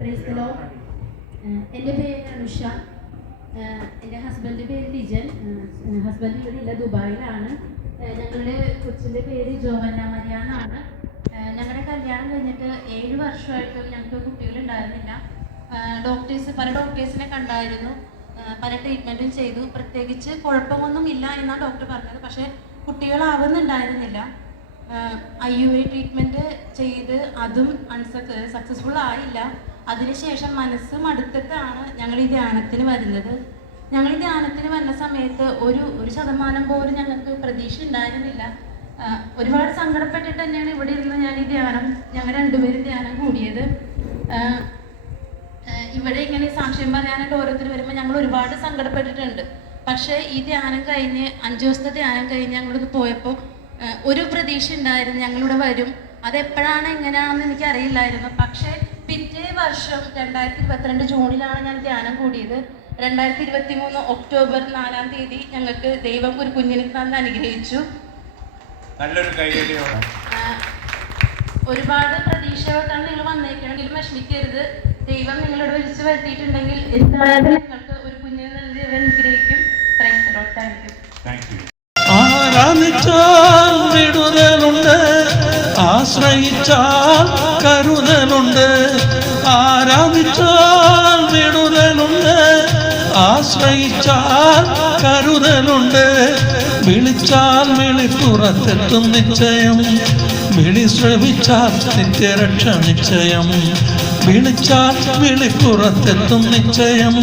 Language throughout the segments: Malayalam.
പ്രൈസ് ദി എന്റെ പേര് അനുഷ. എന്റെ ഹസ്ബൻഡിന്റെ പേര് ലിജൻ. ഹസ്ബൻഡ് ഇവിടെ ഇല്ല ദുബായിലാണ്. ഞങ്ങളുടെ കൊച്ചിന്റെ പേര് ജോവന്ന മരിയ ഞങ്ങളുടെ കല്യാണം കഴിഞ്ഞിട്ട് ഏഴ് വർഷമായിട്ടും ഞങ്ങൾക്ക് കുട്ടികളുണ്ടായിരുന്നില്ല. ഡോക്ടേഴ്സ് പല ഡോക്ടേഴ്സിനെ കണ്ടായിരുന്നു. പല ട്രീറ്റ്മെന്റും ചെയ്തു. പ്രത്യേകിച്ച് കുഴപ്പമൊന്നും ഇല്ല എന്നാണ് ഡോക്ടർ പറഞ്ഞത്. പക്ഷേ കുട്ടികളാവുന്നുണ്ടായിരുന്നില്ല. ഐ യു ഐ ട്രീറ്റ്മെന്റ് ചെയ്ത് അതും അൺസക്സ സക്സസ്ഫുൾ ആയില്ല. അതിനുശേഷം മനസ്സ് മടുത്തിട്ടാണ് ഞങ്ങൾ ഈ ധ്യാനത്തിന് വരുന്നത്. ഞങ്ങൾ ഈ ധ്യാനത്തിന് വരുന്ന സമയത്ത് ഒരു ഒരു ശതമാനം പോലും ഞങ്ങൾക്ക് പ്രതീക്ഷ ഉണ്ടായിരുന്നില്ല. ഒരുപാട് സങ്കടപ്പെട്ടിട്ട് തന്നെയാണ് ഇവിടെ ഇരുന്ന് ഞാൻ ഈ ധ്യാനം ഞങ്ങൾ രണ്ടുപേരും ധ്യാനം കൂടിയത്. ഇവിടെ ഇങ്ങനെ സാക്ഷ്യം പറയാനായിട്ട് ഓരോരുത്തർ വരുമ്പോൾ ഞങ്ങൾ ഒരുപാട് സങ്കടപ്പെട്ടിട്ടുണ്ട്. പക്ഷേ ഈ ധ്യാനം കഴിഞ്ഞ് അഞ്ചു ദിവസത്തെ ധ്യാനം കഴിഞ്ഞ് ഞങ്ങളിത് പോയപ്പോൾ ഒരു പ്രതീക്ഷ ഉണ്ടായിരുന്നു ഞങ്ങളിവിടെ വരും. അതെപ്പോഴാണ് എങ്ങനെയാണെന്ന് എനിക്ക് അറിയില്ലായിരുന്നു പക്ഷേ വർഷം രണ്ടായിരത്തി ഇരുപത്തിരണ്ട് ജൂണിലാണ് ഞാൻ ധ്യാനം കൂടിയത്. രണ്ടായിരത്തി ഇരുപത്തി മൂന്ന് ഒക്ടോബർ നാലാം തീയതി ഞങ്ങൾക്ക് ദൈവം ഒരു കുഞ്ഞിനെ തന്ന് അനുഗ്രഹിച്ചു. നല്ലൊരു ഒരുപാട് പ്രതീക്ഷയോട്ടാണ് നിങ്ങൾ വന്നേക്കണമെങ്കിലും വിഷമിക്കരുത്. ദൈവം നിങ്ങളോട് വിളിച്ചു വരുത്തിയിട്ടുണ്ടെങ്കിൽ എന്തായാലും നിങ്ങൾക്ക് ഒരു കുഞ്ഞിനെ നല്ല ദൈവം അനുഗ്രഹിക്കും. ആരാധിച്ചാൽ വിടുതലുണ്ട് ആശ്രയിച്ചാൽ കരുതലുണ്ട്. ആരാധിച്ചാൽ വിടുതലുണ്ട് ആശ്രയിച്ചാൽ കരുതലുണ്ട്. വിളിച്ചാൽ വിളിപ്പുറത്തെത്തും നിശ്ചയം വിളി ശ്രമിച്ചാൽ നിത്യരക്ഷ നിശ്ചയം. വിളിച്ചാൽ വിളിപ്പുറത്തെത്തും നിശ്ചയം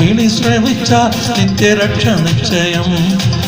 വിളി ശ്രമിച്ചാൽ നിത്യരക്ഷ നിശ്ചയം.